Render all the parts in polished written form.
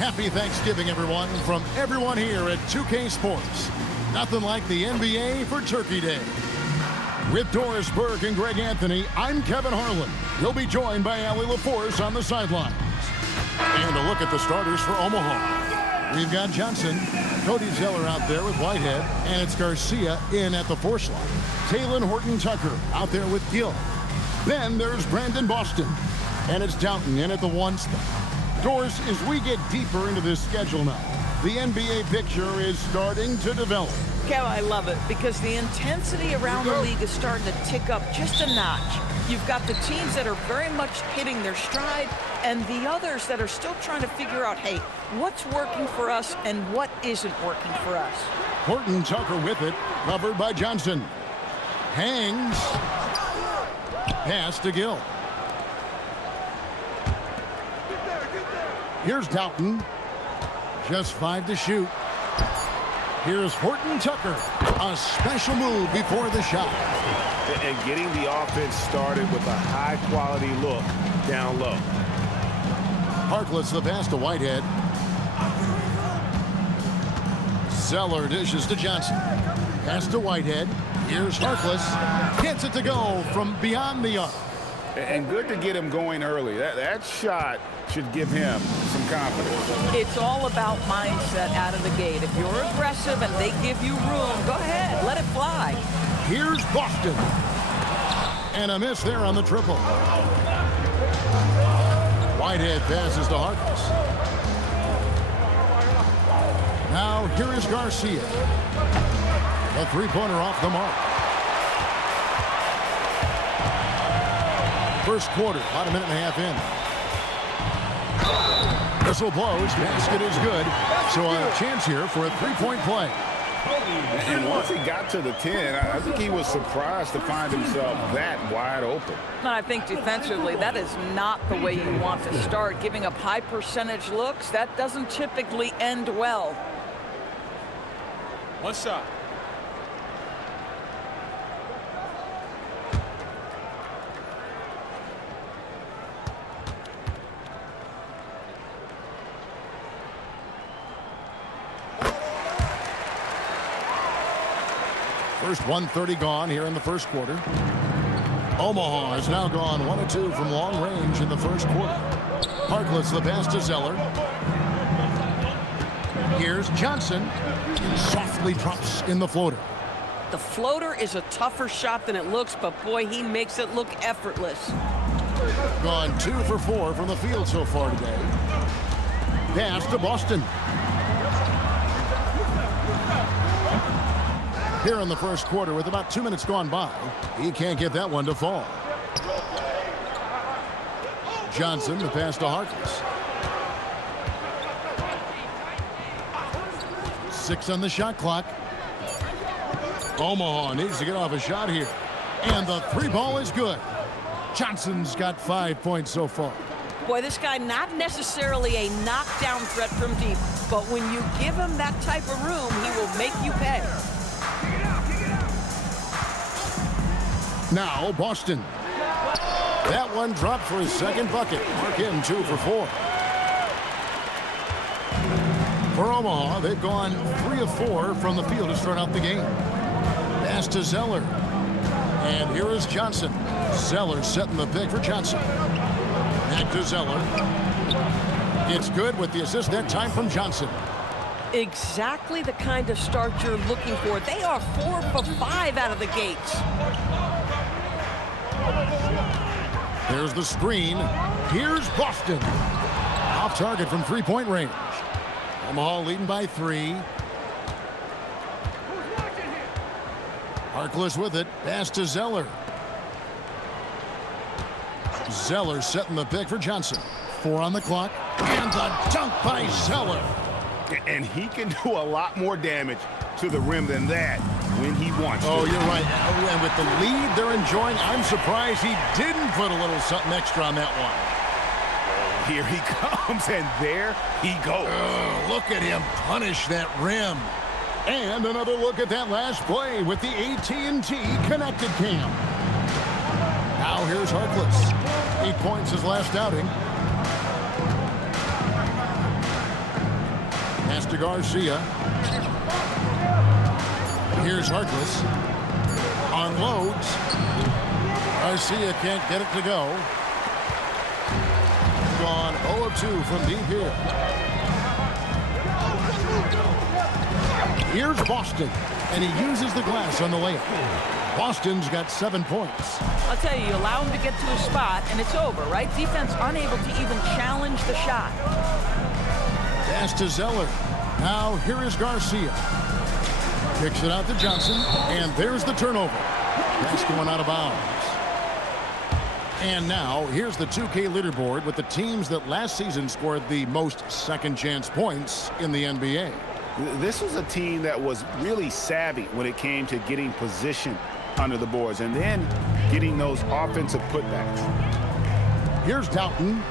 Happy Thanksgiving, everyone, from everyone here at 2K Sports. Nothing like the NBA for Turkey Day. With Doris Burke and Greg Anthony, I'm Kevin Harlan. We'll be joined by Allie LaForce on the sidelines. And a look at the starters for Omaha. We've got Johnson, Cody Zeller out there with Whitehead, and it's Garcia in at the 4 slot. Taylor Horton-Tucker out there with Gill. Then there's Brandon Boston, and it's Downton in at the 1 spot. Doris, as we get deeper into this schedule now, the NBA picture is starting to develop. Kev, I love it because the intensity around the league is starting to tick up just a notch. You've got the teams that are very much hitting their stride and the others that are still trying to figure out, hey, what's working for us and what isn't working for us. Horton-Tucker with it, covered by Johnson. Hangs. Pass to Gill. Here's Downton. Just 5 to shoot. Here's Horton-Tucker. A special move before the shot. And getting the offense started with a high-quality look down low. Harkless the pass to Whitehead. Zeller dishes to Johnson. Pass to Whitehead. Here's Harkless. Gets it to go from beyond the arc. And good to get him going early. That shot should give him some confidence. It's all about mindset out of the gate. If you're aggressive and they give you room, go ahead, let it fly. Here's Boston. And a miss there on the triple. Whitehead passes to Harkless. Now here is Garcia. A 3-pointer off the mark. First quarter, about a minute and a half in. Whistle blows, basket is good. So a chance here for a 3-point play. And once he got to the 10, I think he was surprised to find himself that wide open. I think defensively, that is not the way you want to start. Giving up high percentage looks, that doesn't typically end well. One shot. First 1:30 gone here in the first quarter. Omaha has now gone 1 of 2 from long range in the first quarter. Harkless the pass to Zeller. Here's Johnson. Softly drops in the floater. The floater is a tougher shot than it looks, but boy, he makes it look effortless. Gone 2 for 4 from the field so far today. Pass to Boston. Here in the first quarter with about 2 minutes gone by. He can't get that one to fall. Johnson the pass to Harkless. 6 on the shot clock. Omaha needs to get off a shot here. And the 3-ball is good. Johnson's got 5 points so far. Boy, this guy not necessarily a knockdown threat from deep, but when you give him that type of room, he will make you pay. Now Boston. That one dropped for his second bucket. Mark him 2 for 4. For Omaha, they've gone 3 of 4 from the field to start out the game. Pass to Zeller. And here is Johnson. Zeller setting the pick for Johnson. Back to Zeller. It's good with the assist that time from Johnson. Exactly the kind of start you're looking for. They are 4 for 5 out of the gates. There's the screen. Here's Boston. Off target from 3-point range. Omaha leading by 3. Harkless with it. Pass to Zeller. Zeller setting the pick for Johnson. 4 on the clock. And the dunk by Zeller. And he can do a lot more damage to the rim than that when he wants to. Oh, you're right. And with the lead they're enjoying, I'm surprised he didn't put a little something extra on that one. Here he comes, and there he goes. Look at him punish that rim. And another look at that last play with the AT&T Connected Cam. Now here's Harkless. 8 points his last outing. Pass to Garcia. Here's Harkless. Unloads. Garcia can't get it to go. Gone 0 of 2 from deep here. Here's Boston, and he uses the glass on the layup. Boston's got 7 points. I'll tell you, you allow him to get to a spot, and it's over, right? Defense unable to even challenge the shot. Pass to Zeller. Now here is Garcia. Kicks it out to Johnson, and there's the turnover. That's going out of bounds. And now here's the 2K leaderboard with the teams that last season scored the most second chance points in the NBA. This was a team that was really savvy when it came to getting position under the boards and then getting those offensive putbacks. Here's Doughton.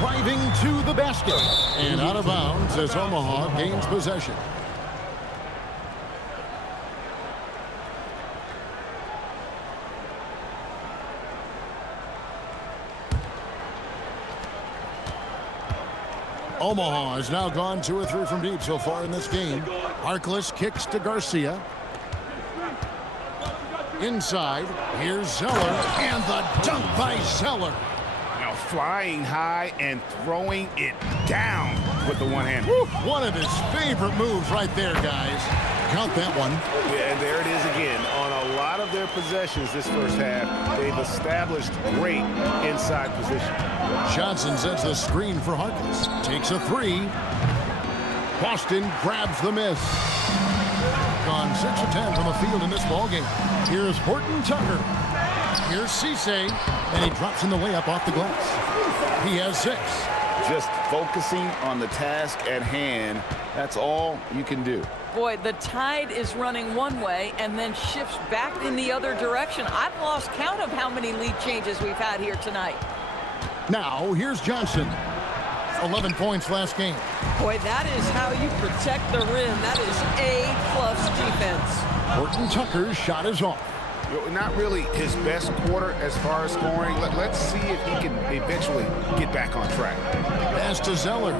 Driving to the basket. And out of bounds as Omaha gains possession. Omaha has now gone 2 or 3 from deep so far in this game. Harkless kicks to Garcia. Inside, here's Zeller, and the dunk by Zeller. Now flying high and throwing it down with the one hand. One of his favorite moves right there, guys. Count that one. Yeah, and there it is again. On a lot of their possessions this first half, they've established great inside position. Johnson sets the screen for Harkless. Takes a 3. Boston grabs the miss. Gone 6 of 10 from the field in this ballgame. Here's Horton Tucker. Here's Cisse, and he drops in the layup off the glass. He has 6. Just focusing on the task at hand, that's all you can do. Boy, the tide is running one way and then shifts back in the other direction. I've lost count of how many lead changes we've had here tonight. Now, here's Johnson. 11 points last game. Boy, that is how you protect the rim. That is A+ defense. Horton Tucker's shot is off. Not really his best quarter as far as scoring. Let's see if he can eventually get back on track. Pass to Zeller.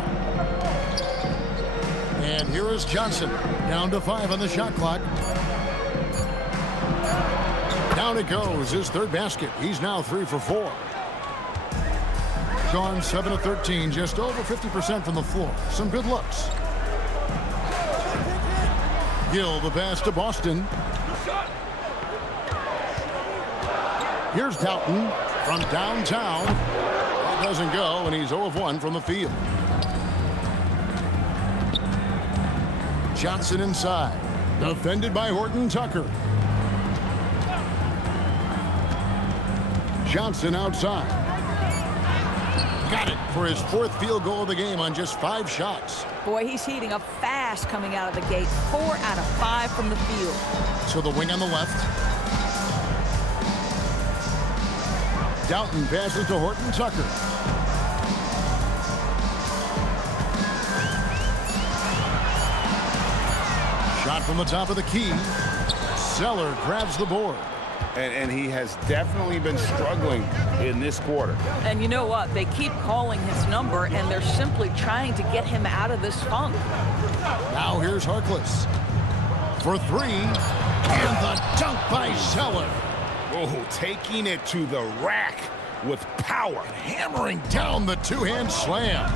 And here is Johnson. Down to 5 on the shot clock. Down it goes. His 3rd basket. He's now 3 for 4. Gone 7 of 13. Just over 50% from the floor. Some good looks. Gill the pass to Boston. Here's Doughton from downtown. That doesn't go, and he's 0 of 1 from the field. Johnson inside. Defended by Horton Tucker. Johnson outside. Got it for his 4th field goal of the game on just 5 shots. Boy, he's heating up fast coming out of the gate. 4 out of 5 from the field. So the wing on the left. Doughton passes to Horton Tucker. Shot from the top of the key. Zeller grabs the board. And he has definitely been struggling in this quarter. And you know what? They keep calling his number, and they're simply trying to get him out of this funk. Now here's Harkless. For 3. And the dunk by Zeller. Oh, taking it to the rack with power. Hammering down the 2-hand slam.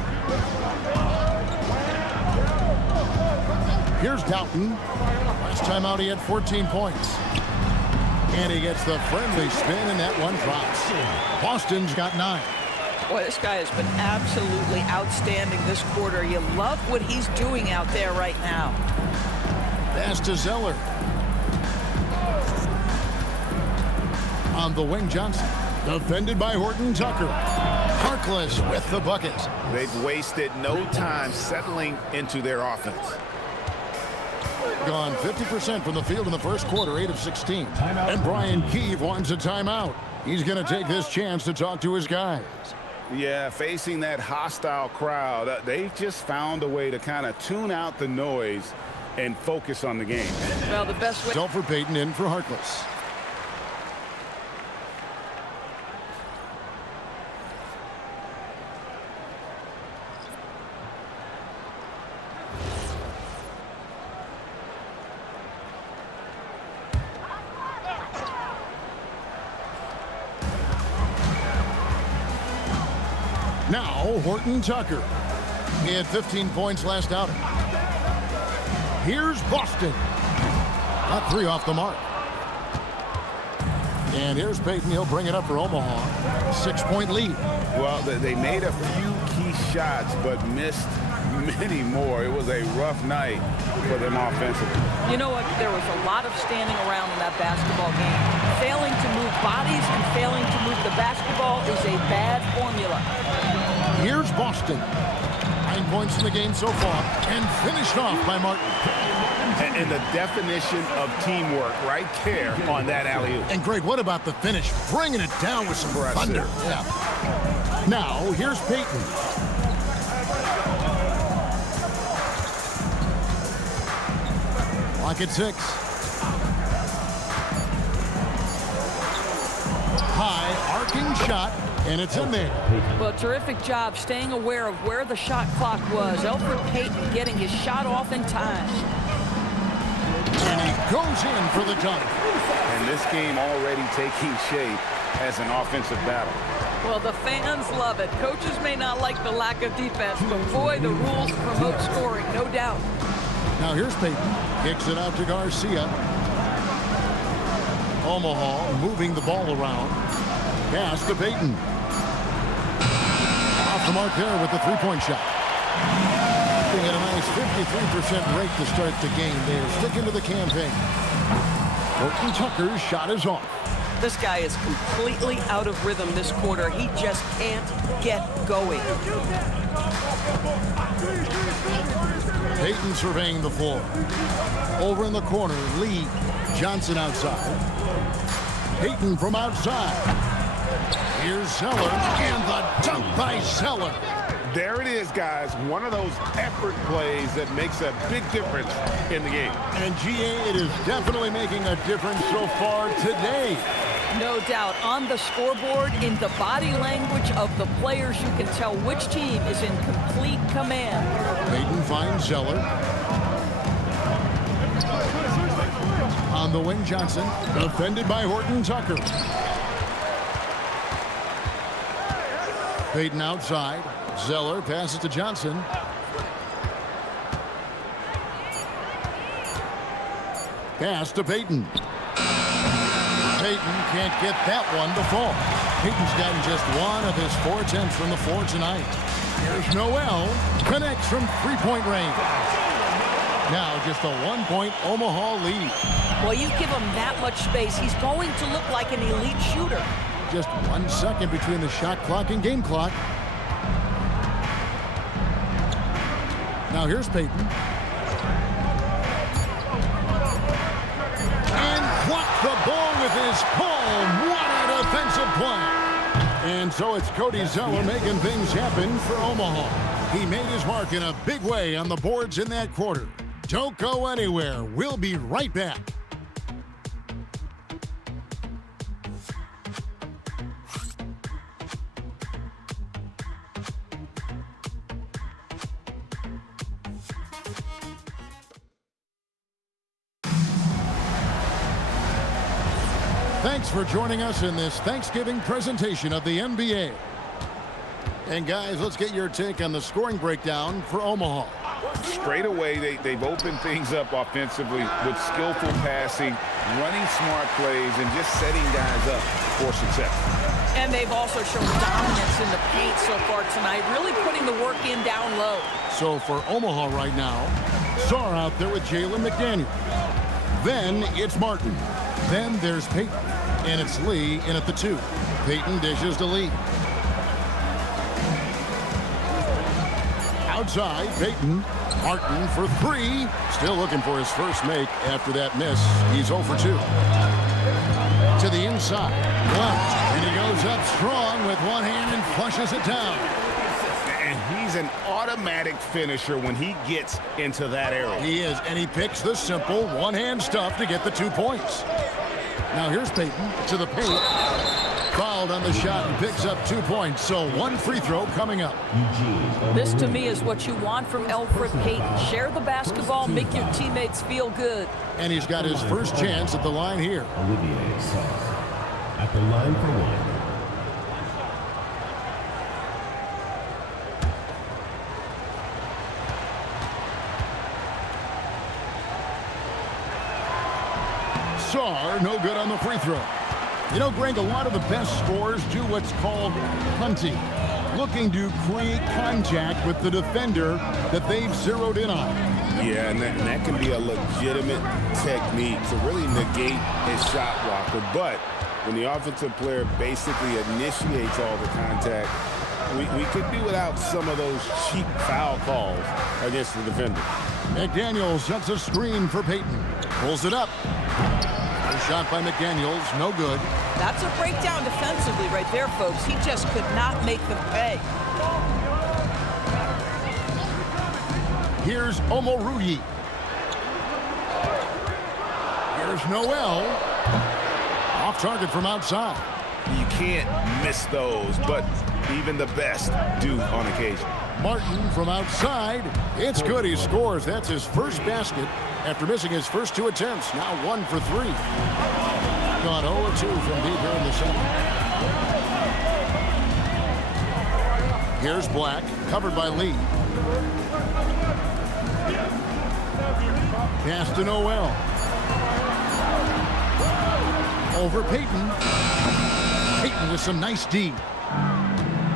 Here's Doughton. Last time out he had 14 points. And he gets the friendly spin, and that one drops. Boston's got 9. Boy, this guy has been absolutely outstanding this quarter. You love what he's doing out there right now. Pass to Zeller. On the wing, Johnson. Defended by Horton Tucker. Harkless with the bucket. They've wasted no time settling into their offense. Gone 50% from the field in the first quarter, 8 of 16. And Brian Keefe wants a timeout. He's going to take this chance to talk to his guys. Yeah, facing that hostile crowd, they just found a way to kind of tune out the noise and focus on the game. Well, the best way... Delford Payton in for Harkless. Now Horton Tucker. He had 15 points last outing. Here's Boston. Got 3 off the mark. And here's Payton. He'll bring it up for Omaha. 6-point lead. Well, they made a few key shots, but missed many more. It was a rough night for them offensively. You know what? There was a lot of standing around in that basketball game. Failing to move bodies and failing to move the basketball is a bad formula. Here's Boston. 9 points in the game so far, and finished off by Martin. And the definition of teamwork right there on that alley-oop. And Greg, what about the finish? Bringing it down with some thunder. Yeah. Now, here's Payton. Lock at 6. High, arcing shot, and it's in there. Well, terrific job staying aware of where the shot clock was. Alfred Payton getting his shot off in time. And he goes in for the dunk. And this game already taking shape as an offensive battle. Well, the fans love it. Coaches may not like the lack of defense, but boy, the rules promote scoring, no doubt. Now here's Payton. Kicks it out to Garcia. Omaha moving the ball around. Pass to Payton. Off the mark there with the three-point shot. They had a nice 53% rate to start the game. They're sticking to the campaign. Horton Tucker's shot is off. This guy is completely out of rhythm this quarter. He just can't get going. Payton surveying the floor. Over in the corner, Lee. Johnson outside. Payton from outside. Here's Zeller, and the dunk by Zeller. There it is, guys. One of those effort plays that makes a big difference in the game. And GA, it is definitely making a difference so far today. No doubt. On the scoreboard, in the body language of the players, you can tell which team is in complete command. Payton finds Zeller. On the wing, Johnson. Defended by Horton Tucker. Payton outside. Zeller passes to Johnson. Pass to Payton. Payton can't get that one to fall. Payton's gotten just one of his 4 attempts from the floor tonight. Here's Noel. Connects from three-point range. Now just a 1-point Omaha lead. Well, you give him that much space, he's going to look like an elite shooter. Just 1 second between the shot clock and game clock. Now here's Payton. And blocked the ball with his palm. What a defensive play. And so it's Cody Zeller making things happen for Omaha. He made his mark in a big way on the boards in that quarter. Don't go anywhere. We'll be right back. Thanks for joining us in this Thanksgiving presentation of the NBA. And guys, let's get your take on the scoring breakdown for Omaha. Straight away, they've opened things up offensively with skillful passing, running smart plays, and just setting guys up for success. And they've also shown dominance in the paint so far tonight, really putting the work in down low. So for Omaha right now, Sarr out there with Jalen McDaniel. Then it's Martin. Then there's Payton. And it's Lee in at the 2. Payton dishes to Lee. Outside, Payton. Martin for 3. Still looking for his first make after that miss. He's 0 for 2. To the inside. Left. And he goes up strong with one hand and flushes it down. And he's an automatic finisher when he gets into that area. He is, and he picks the simple one-hand stuff to get the 2 points. Now here's Payton to the paint. Fouled on the shot and picks up 2 points. So 1 free throw coming up. This to me is what you want from Alfred Payton. Share the basketball, make your teammates feel good. And he's got his first chance at the line here. Olivier Sarr at the line for 1. Star, no good on the free throw. You know, Greg, a lot of the best scorers do what's called punting, looking to create contact with the defender that they've zeroed in on. Yeah, and that can be a legitimate technique to really negate a shot blocker. But when the offensive player basically initiates all the contact, we could do without some of those cheap foul calls against the defender. McDaniels sets a screen for Payton. Pulls it up. A shot by McDaniels, no good. That's a breakdown defensively right there, folks. He just could not make them pay. Here's Omoruyi. Here's Noel. Off target from outside. You can't miss those, but even the best do on occasion. Martin from outside. It's good. He scores. That's his first basket after missing his first 2 attempts. Now 1 for 3. Gone 0-2 from deep here in the second. Here's Black, covered by Lee. Pass to Noel. Over Payton. Payton with some nice D.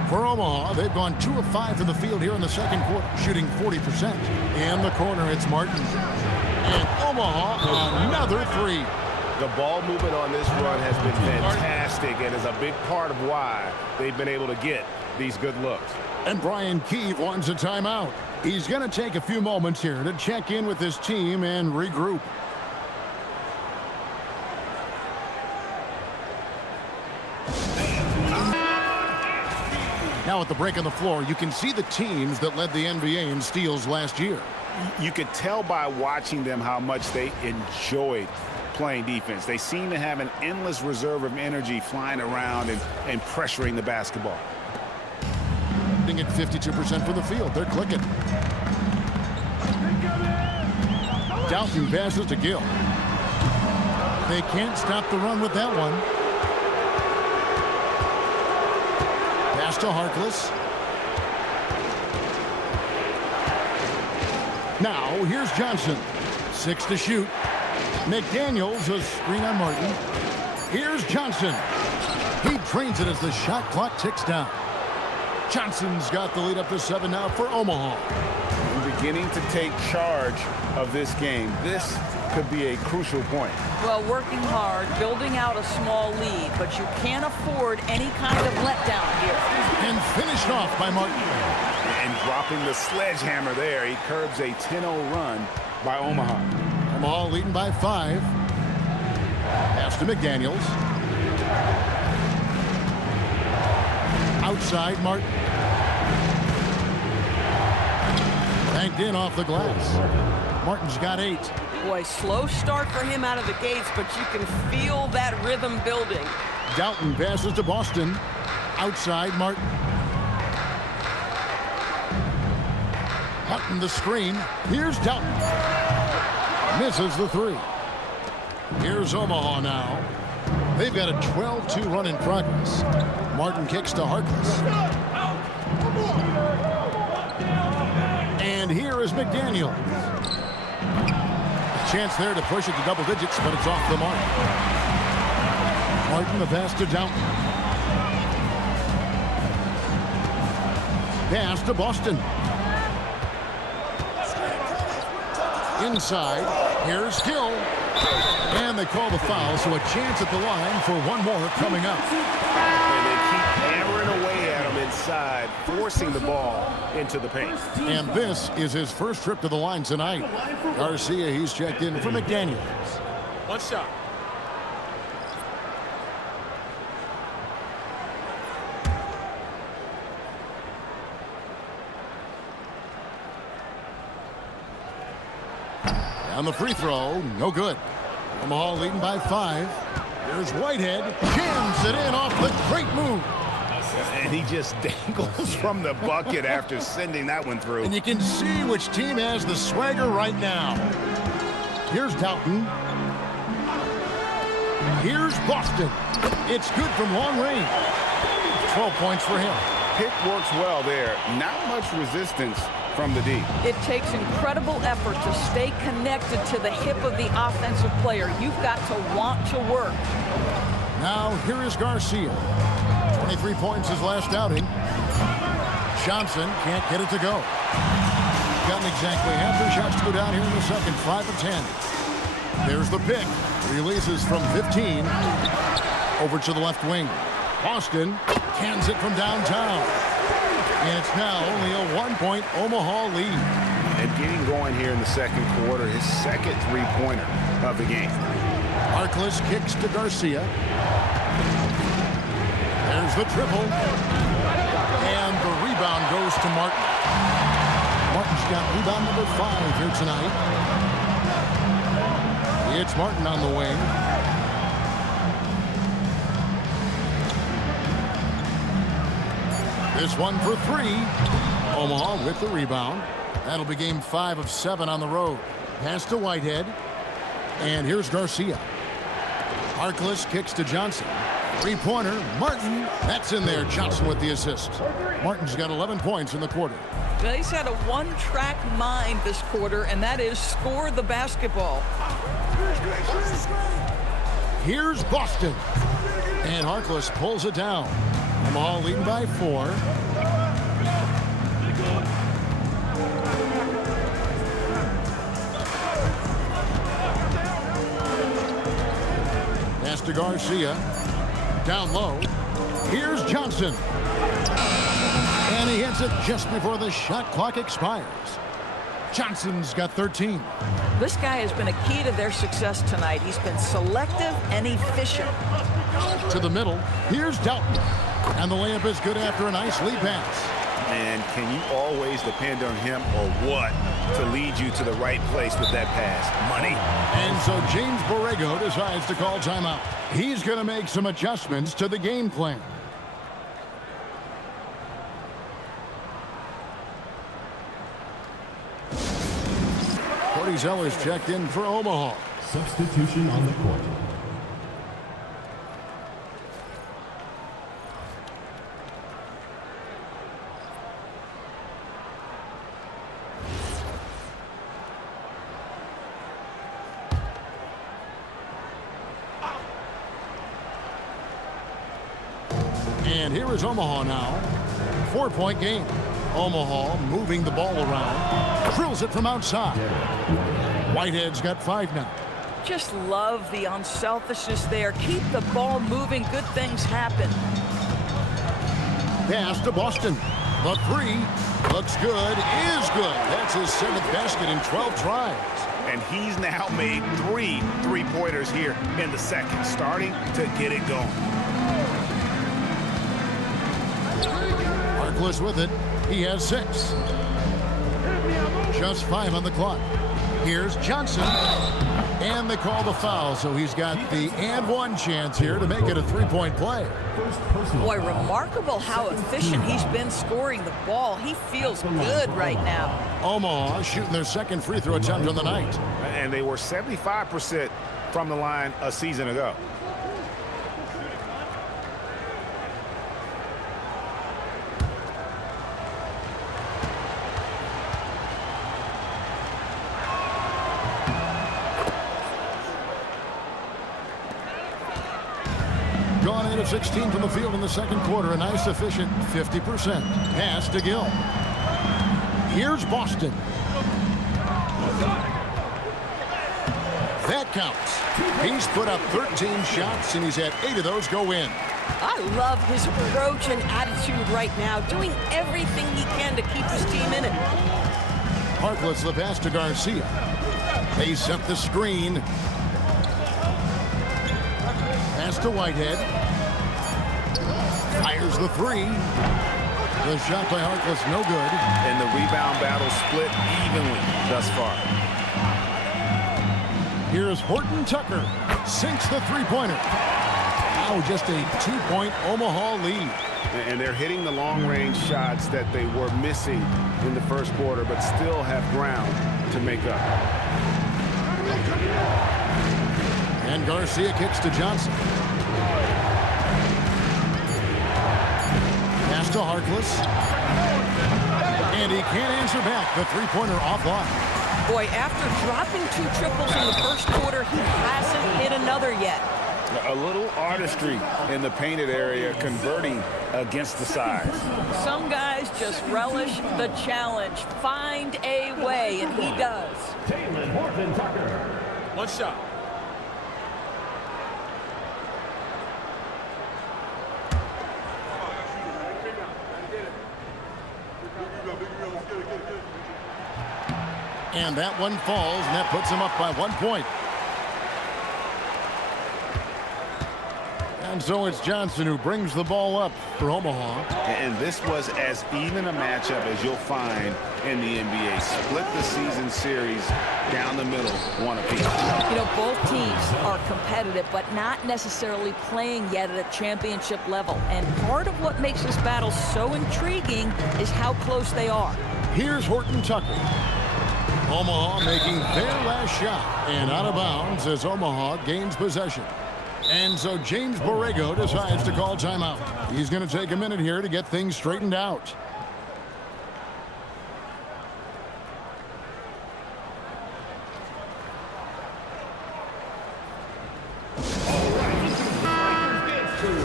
For Omaha, they've gone 2 of 5 from the field here in the second quarter, shooting 40%. In the corner, it's Martin. And Omaha, another 3. The ball movement on this run has been fantastic and is a big part of why they've been able to get these good looks. And Brian Keefe wants a timeout. He's going to take a few moments here to check in with his team and regroup. Now at the break on the floor, you can see the teams that led the NBA in steals last year. You could tell by watching them how much they enjoyed playing defense. They seem to have an endless reserve of energy flying around and pressuring the basketball. At 52% from the field. They're clicking. Doughton passes to Gill. They can't stop the run with that one. Pass to Harkless. Now, here's Johnson. 6 to shoot. McDaniels, a screen on Martin. Here's Johnson. He drains it as the shot clock ticks down. Johnson's got the lead up to 7 now for Omaha. Beginning to take charge of this game. This could be a crucial point. Well, working hard, building out a small lead, but you can't afford any kind of letdown here. And finished off by Martin. And dropping the sledgehammer there, he curbs a 10-0 run by Omaha. Omaha leading by 5. Pass to McDaniels. Outside, Martin. Banked in off the glass. Martin's got 8. Boy, slow start for him out of the gates, but you can feel that rhythm building. Doughton passes to Boston. Outside, Martin. Hutton the screen. Here's Doughton. Misses the 3. Here's Omaha now. They've got a 12-2 run in progress. Martin kicks to Harkless. And here is McDaniel. A chance there to push it to double digits, but it's off the mark. Martin, the pass to Doughton. Pass to Boston. Inside, here's Gill. And they call the foul, so a chance at the line for one more coming up. And they keep hammering away at him inside, forcing the ball into the paint. And this is his first trip to the line tonight. Garcia, he's checked in for McDaniels. One shot. On the free throw, no good. Omaha leading by 5. Here's Whitehead. Jams it in off the great move. And he just dangles from the bucket after sending that one through. And you can see which team has the swagger right now. Here's Doughton. Here's Boston. It's good from long range. 12 points for him. Pick works well there. Not much resistance from the D. It takes incredible effort to stay connected to the hip of the offensive player. You've got to want to work. Now, here is Garcia. 23 points his last outing. Johnson can't get it to go. Gotten exactly half their shots to go down here in the second, 5 of 10. There's the pick. Releases from 15 over to the left wing. Boston cans it from downtown. And it's now only a 1-point Omaha lead. And getting going here in the second quarter, his second three-pointer of the game. Harkless kicks to Garcia. There's the triple. And the rebound goes to Martin. Martin's got rebound number 5 here tonight. It's Martin on the wing. This one for 3. Omaha with the rebound. That'll be game 5 of 7 on the road. Pass to Whitehead. And here's Garcia. Harkless kicks to Johnson. Three-pointer, Martin. That's in there. Johnson with the assist. Martin's got 11 points in the quarter. Well, he's had a one-track mind this quarter, and that is score the basketball. Here's Boston. And Harkless pulls it down. Omaha leading by 4. Pass to Garcia. Down low. Here's Johnson. And he hits it just before the shot clock expires. Johnson's got 13. This guy has been a key to their success tonight. He's been selective and efficient. To the middle. Here's Dalton. And the layup is good after a nice lead pass. And can you always depend on him or what to lead you to the right place with that pass? Money. And so James Borrego decides to call timeout. He's going to make some adjustments to the game plan. Cody Zeller's checked in for Omaha. Substitution on the court. And here is Omaha now. 4-point game. Omaha moving the ball around. Drills it from outside. Whitehead's got 5 now. Just love the unselfishness there. Keep the ball moving. Good things happen. Pass to Boston. The 3 looks good, is good. That's his 7th basket in 12 tries. And he's now made 3 three-pointers here in the second, starting to get it going. Harkless with it. He has 6. Just 5 on the clock. Here's Johnson. And they call the foul, so he's got the and 1 chance here to make it a 3-point play. Boy, remarkable how efficient he's been scoring the ball. He feels good right now. Omaha shooting their second free throw attempt on the night. And they were 75% from the line a season ago. Gone 8 of 16 from the field in the second quarter. A nice, efficient 50%. Pass to Gill. Here's Boston. That counts. He's put up 13 shots, and he's had 8 of those go in. I love his approach and attitude right now, doing everything he can to keep his team in it. Harkless the pass to Garcia. They set the screen. Pass to Whitehead. Fires the 3. The shot by Harkless, no good. And the rebound battle split evenly thus far. Here's Horton Tucker. Sinks the 3-pointer. Now just a 2-point Omaha lead. And they're hitting the long-range shots that they were missing in the first quarter, but still have ground to make up. And Garcia kicks to Johnson. Pass to Harkless. And he can't answer back. The three-pointer offline. Boy, after dropping 2 triples in the first quarter, he hasn't hit another yet. A little artistry in the painted area, converting against the size. Some guys just relish the challenge. Find a way, and he does. One shot. And that one falls, and that puts him up by 1 point. And so it's Johnson who brings the ball up for Omaha. And this was as even a matchup as you'll find in the NBA. Split the season series down the middle, one apiece. You know, both teams are competitive, but not necessarily playing yet at a championship level. And part of what makes this battle so intriguing is how close they are. Here's Horton Tucker. Omaha making their last shot. And out of bounds as Omaha gains possession. And so James Borrego decides to call timeout. He's going to take a minute here to get things straightened out.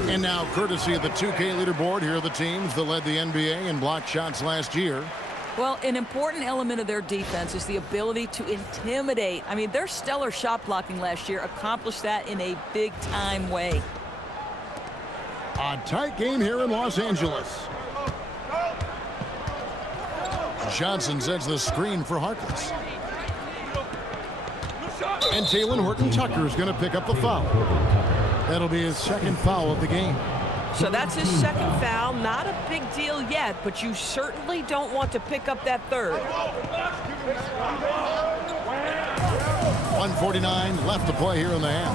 And now, courtesy of the 2K leaderboard, here are the teams that led the NBA in blocked shots last year. Well, an important element of their defense is the ability to intimidate. I mean, their stellar shot blocking last year accomplished that in a big-time way. A tight game here in Los Angeles. Johnson sets the screen for Harkless. And Talen Horton-Tucker is going to pick up the foul. That'll be his second foul of the game. So that's his second foul. Not a big deal yet, but you certainly don't want to pick up that third. 1:49 left to play here in the half.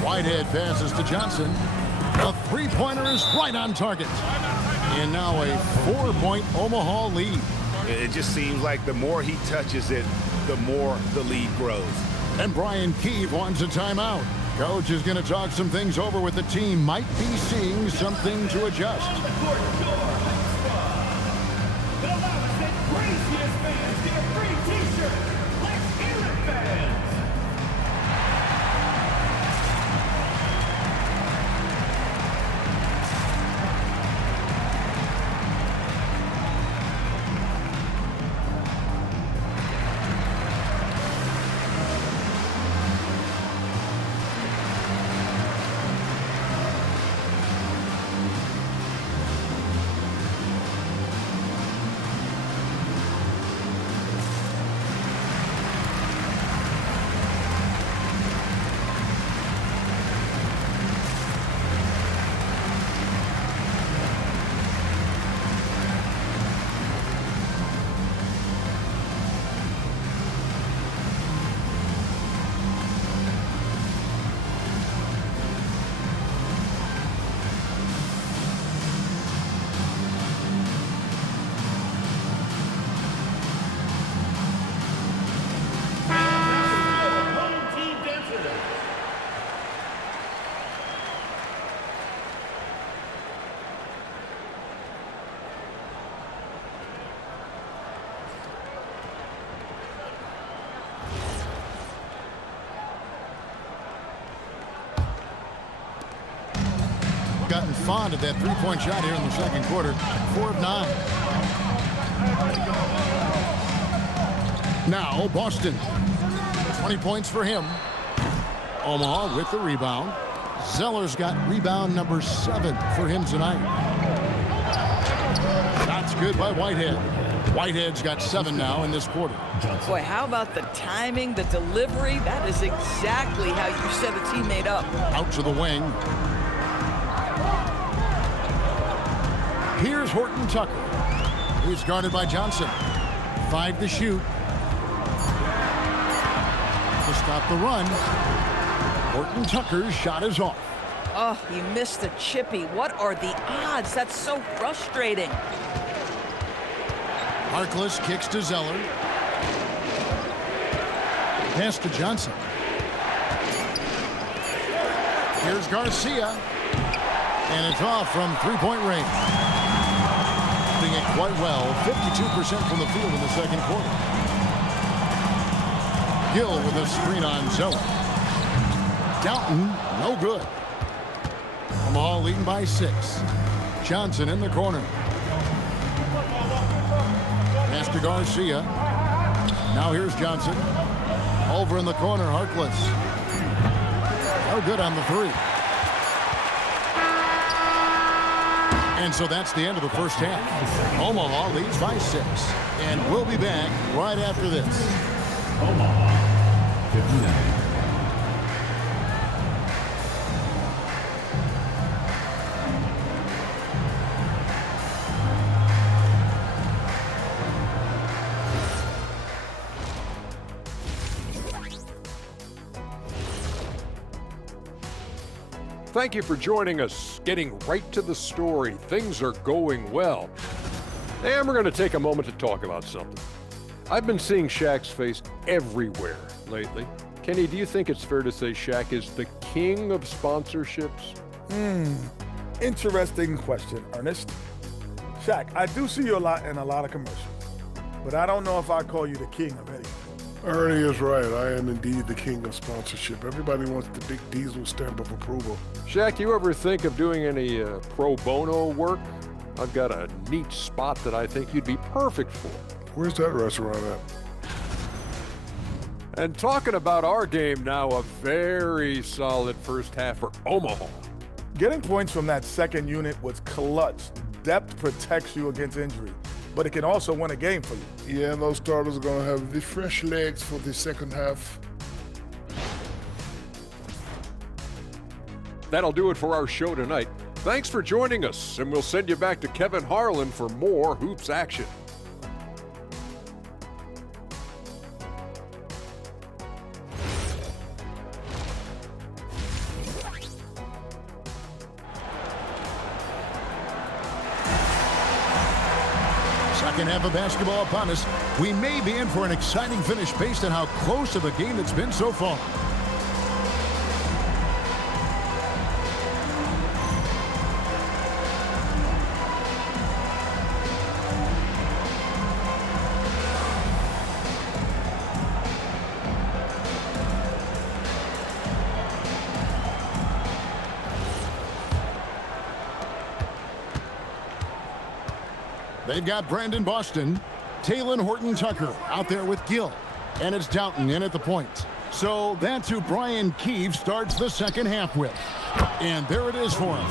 Whitehead passes to Johnson. The three-pointer is right on target. And now a 4-point Omaha lead. It just seems like the more he touches it, the more the lead grows. And Brian Keefe wants a timeout. Coach is going to talk some things over with the team. Might be seeing something to adjust. Gotten fond of that three-point shot here in the second quarter. 4 of 9. Now Boston. 20 points for him. Omaha with the rebound. Zeller's got rebound number 7 for him tonight. Shots good by Whitehead. Whitehead's got 7 now in this quarter. Boy, how about the timing, the delivery? That is exactly how you set a teammate up. Out to the wing. Here's Horton Tucker, who's guarded by Johnson. 5 to shoot. To stop the run. Horton Tucker's shot is off. Oh, he missed the chippy. What are the odds? That's so frustrating. Harkless kicks to Zeller. Pass to Johnson. Here's Garcia. And it's off from three-point range. The shooting it quite well, 52% from the field in the second quarter. Gill with a screen on Zeller. Doughton, no good. Omaha leading by 6. Johnson in the corner. Pass to Garcia. Now here's Johnson. Over in the corner, Harkless. No good on the 3. And so that's the end of the first half. Omaha leads by 6. And we'll be back right after this. Omaha 59. Thank you for joining us. Getting right to the story. Things are going well. And we're going to take a moment to talk about something. I've been seeing Shaq's face everywhere lately. Kenny, do you think it's fair to say Shaq is the king of sponsorships? Interesting question, Ernest. Shaq, I do see you a lot in a lot of commercials, but I don't know if I call you the king of anything. Ernie is right. I am indeed the king of sponsorship. Everybody wants the big Diesel stamp of approval. Shaq, you ever think of doing any pro bono work? I've got a neat spot that I think you'd be perfect for. Where's that restaurant at? And talking about our game now, a very solid first half for Omaha. Getting points from that second unit was clutch. Depth protects you against injury, but it can also win a game for you. Yeah, those starters are going to have the fresh legs for the second half. That'll do it for our show tonight. Thanks for joining us, and we'll send you back to Kevin Harlan for more hoops action. Second half of basketball upon us. We may be in for an exciting finish based on how close of a game it's been so far. They've got Brandon Boston, Talon Horton-Tucker out there with Gill, and it's Doughton in at the point. So that's who Brian Keefe starts the second half with. And there it is for him.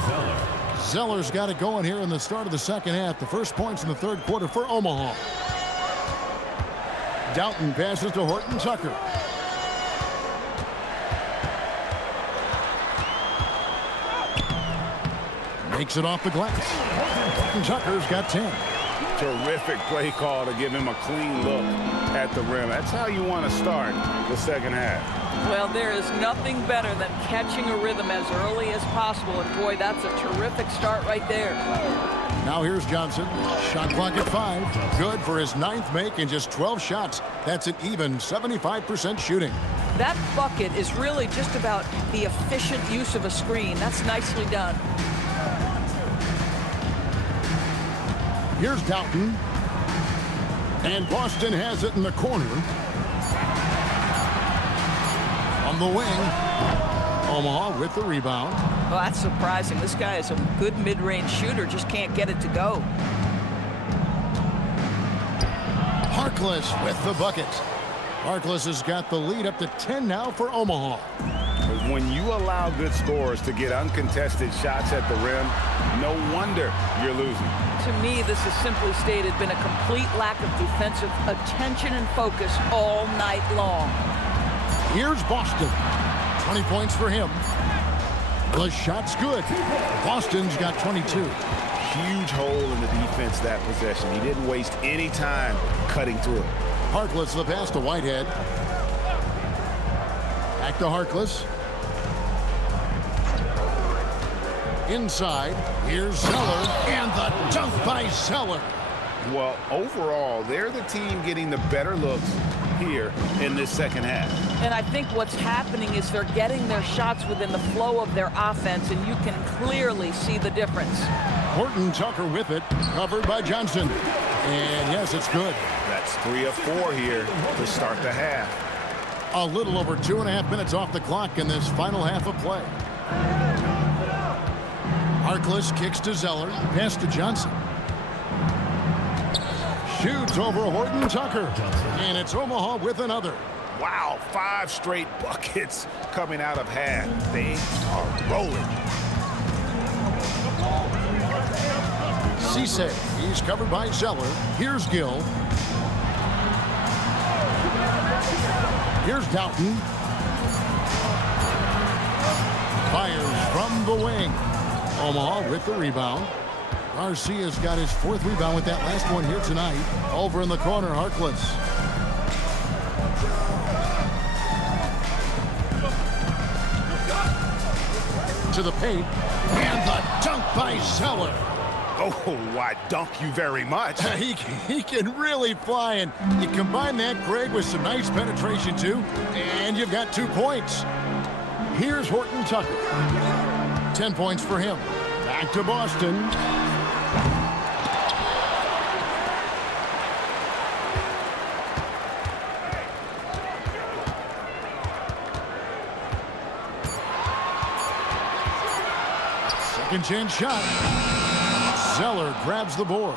Zeller's got it going here in the start of the second half. The first points in the third quarter for Omaha. Doughton passes to Horton-Tucker. Makes it off the glass. Horton-Tucker's got 10. Terrific play call to give him a clean look at the rim. That's how you want to start the second half. Well, there is nothing better than catching a rhythm as early as possible. And boy, that's a terrific start right there. Now here's Johnson. Shot clock at 5. Good for his 9th make in just 12 shots. That's an even 75% shooting. That bucket is really just about the efficient use of a screen. That's nicely done. Here's Doughton. And Boston has it in the corner. On the wing. Omaha with the rebound. Well, that's surprising. This guy is a good mid-range shooter, just can't get it to go. Harkless with the bucket. Harkless has got the lead up to 10 now for Omaha. When you allow good scorers to get uncontested shots at the rim, no wonder you're losing. To me, this has simply stated been a complete lack of defensive attention and focus all night long. Here's Boston. 20 points for him. The shot's good. Boston's got 22. Huge hole in the defense that possession. He didn't waste any time cutting through it. Harkless the pass to Whitehead. Back to Harkless. Inside, here's Zeller, and the dunk by Zeller. Well, overall, they're the team getting the better looks here in this second half. And I think what's happening is they're getting their shots within the flow of their offense, and you can clearly see the difference. Horton Tucker with it, covered by Johnson. And yes, it's good. That's 3 of 4 here to start the half. A little over 2.5 minutes off the clock in this final half of play. Harkless kicks to Zeller, pass to Johnson. Shoots over Horton Tucker, and it's Omaha with another. Wow, 5 straight buckets coming out of half. They are rolling. Cisse, he's covered by Zeller. Here's Gill. Here's Doughton. Fires from the wing. Omaha with the rebound. Garcia's got his 4th rebound with that last one here tonight. Over in the corner, Harkless. To the paint. And the dunk by Zeller. Oh, why dunk you very much. He can really fly, and you combine that, Greg, with some nice penetration, too, and you've got 2 points. Here's Horton Tucker. 10 points for him. Back to Boston. Second chance shot. Zeller grabs the board.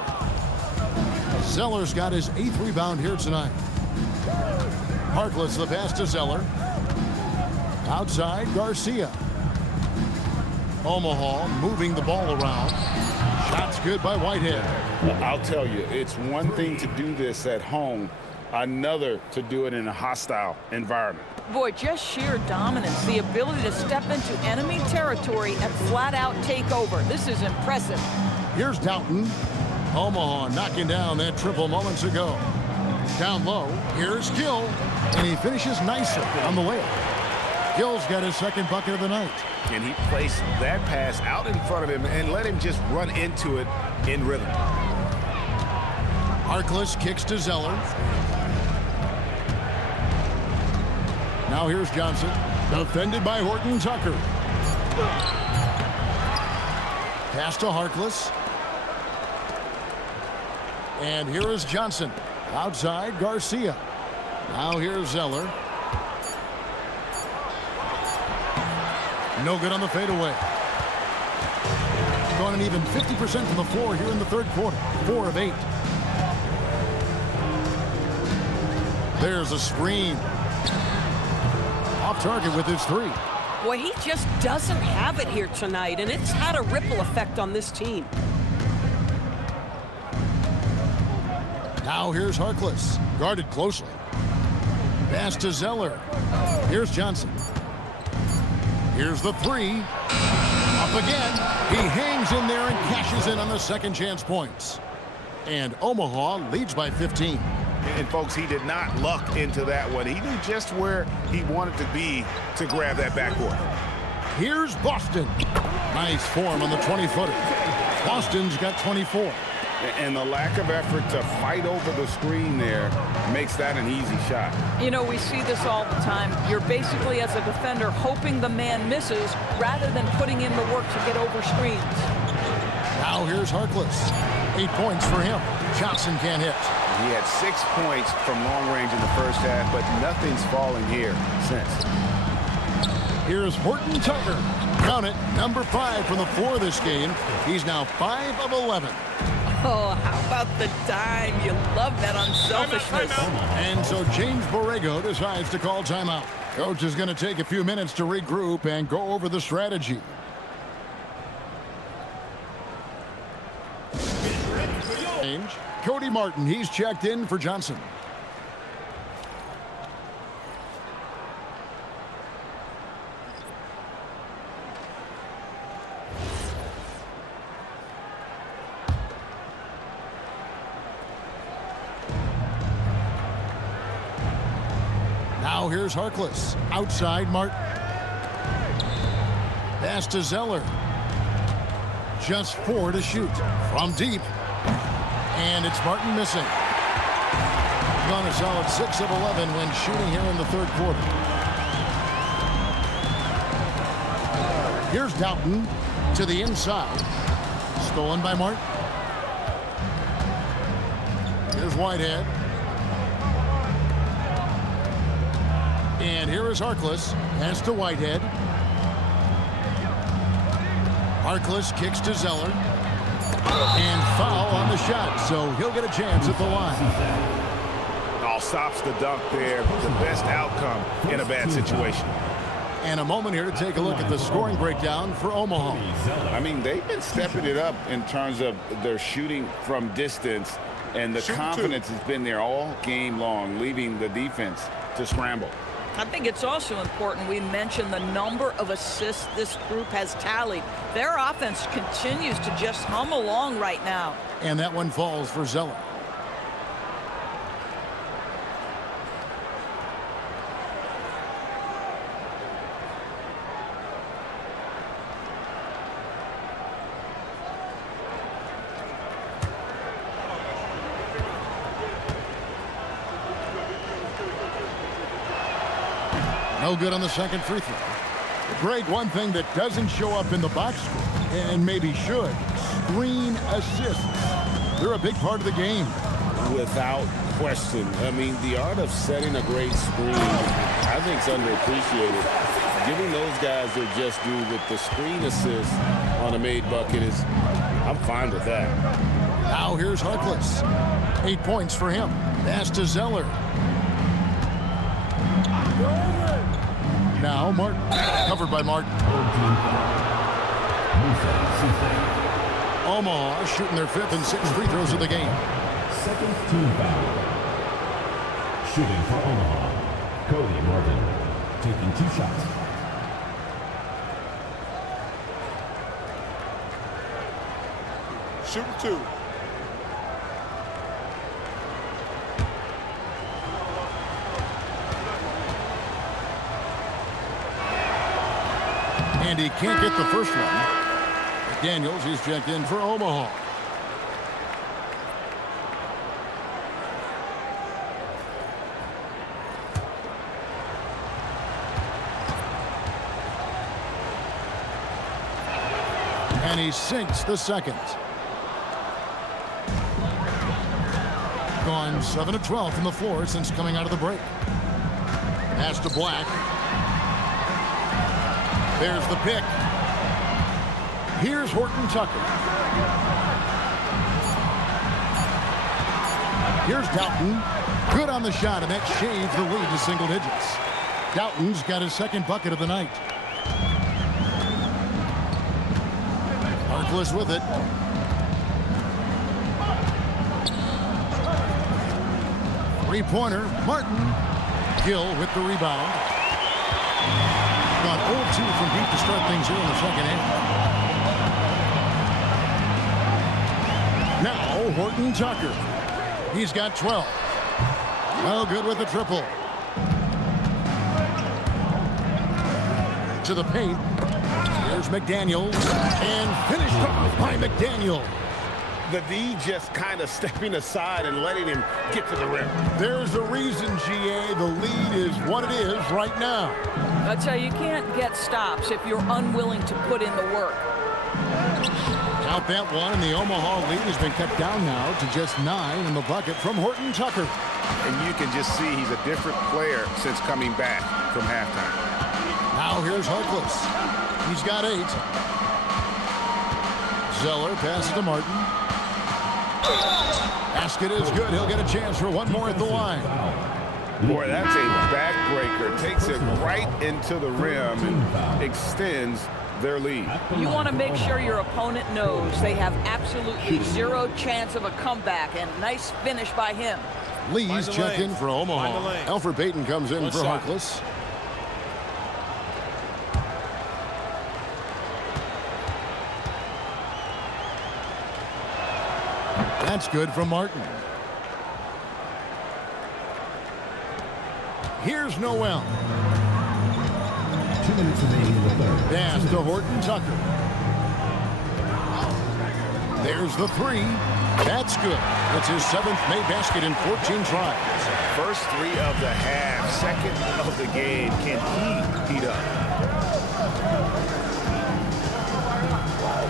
Zeller's got his 8th rebound here tonight. Harkless the pass to Zeller. Outside, Garcia. Omaha moving the ball around. Shots good by Whitehead. Well, I'll tell you, it's one thing to do this at home, another to do it in a hostile environment. Boy, just sheer dominance, the ability to step into enemy territory and flat-out take over. This is impressive. Here's Doughton. Omaha knocking down that triple moments ago. Down low, here's Gill, and he finishes nicely on the layup. Gill's got his 2nd bucket of the night. And he placed that pass out in front of him and let him just run into it in rhythm. Harkless kicks to Zeller. Now here's Johnson, defended by Horton Tucker. Pass to Harkless. And here is Johnson. Outside, Garcia. Now here's Zeller. No good on the fadeaway. Gone an even 50% from the floor here in the 3rd quarter. 4 of 8. There's a screen. Off target with his 3. Boy, he just doesn't have it here tonight, and it's had a ripple effect on this team. Now here's Harkless, guarded closely. Pass to Zeller. Here's Johnson. Here's the 3. Up again. He hangs in there and cashes in on the 2nd chance points. And Omaha leads by 15. And folks, he did not luck into that one. He knew just where he wanted to be to grab that backboard. Here's Boston. Nice form on the 20-footer. Boston's got 24. And the lack of effort to fight over the screen there makes that an easy shot. You know, we see this all the time. You're basically, as a defender, hoping the man misses rather than putting in the work to get over screens. Now here's Harkless. 8 points for him. Johnson can't hit. He had 6 points from long range in the first half, but nothing's fallen here since. Here's Horton Tucker. Count it, number 5 from the floor this game. He's now 5 of 11. Oh, how about the dime? You love that unselfishness. And so James Borrego decides to call timeout. Coach is going to take a few minutes to regroup and go over the strategy. Cody Martin, he's checked in for Johnson. Now here's Harkless. Outside, Martin. Pass to Zeller. Just 4 to shoot. From deep. And it's Martin missing. Gone a solid 6 of 11 when shooting here in the third quarter. Here's Doughton to the inside. Stolen by Martin. Here's Whitehead. And here is Harkless. Pass to Whitehead. Harkless kicks to Zeller. And foul on the shot, so he'll get a chance at the line. Stops the dunk there. The best outcome in a bad situation. And a moment here to take a look at the scoring breakdown for Omaha. I mean, they've been stepping it up in terms of their shooting from distance, and the confidence has been there all game long, leaving the defense to scramble. I think it's also important we mention the number of assists this group has tallied. Their offense continues to just hum along right now. And that one falls for Zeller. No good on the second free throw. Greg, one thing that doesn't show up in the box score, and maybe should, screen assists. They're a big part of the game. Without question. I mean, the art of setting a great screen, I think, is underappreciated. Giving those guys their just due with the screen assist on a made bucket is, I'm fine with that. Now here's Harkless. 8 points for him. Pass to Zeller. Now Martin. Covered by Martin. Omaha shooting their 5th and 6th free throws of the game. Second team foul. Shooting for Omaha, Cody Martin, taking 2 shots. Shooting 2. And he can't get the first one. Daniels is checked in for Omaha. And he sinks the second. Gone 7 of 12 from the floor since coming out of the break. Pass to Black. There's the pick. Here's Horton Tucker. Here's Doughton. Good on the shot, and that shaves the lead to single digits. Doughton's got his 2nd bucket of the night. Harkless with it. Three-pointer. Martin. Gill with the rebound. Gone 0-2 from deep to start things here in the second half. Now Horton Tucker. He's got 12. Well, good with the triple. To the paint. Here's McDaniels. And finished off by McDaniel. The D just kind of stepping aside and letting him get to the rim. There's a reason, GA. The lead is what it is right now. I tell you, you can't get stops if you're unwilling to put in the work. Out that one, and the Omaha lead has been cut down now to just 9 in the bucket from Horton Tucker. And you can just see he's a different player since coming back from halftime. Now here's Harkless. He's got 8. Zeller passes to Martin. Basket is good. He'll get a chance for one more at the line. Boy, that's a backbreaker. Takes it right into the rim and extends their lead. You want to make sure your opponent knows they have absolutely 0 chance of a comeback, and nice finish by him. Lee's checked in for Omaha. Alfred Payton comes in for Harkless. That's good from Martin. Here's Noel. 2 minutes remaining in the third. Pass to Horton Tucker. There's the three. That's good. It's his 7th made basket in 14 tries. First 3 of the half, second of the game. Can he heat up?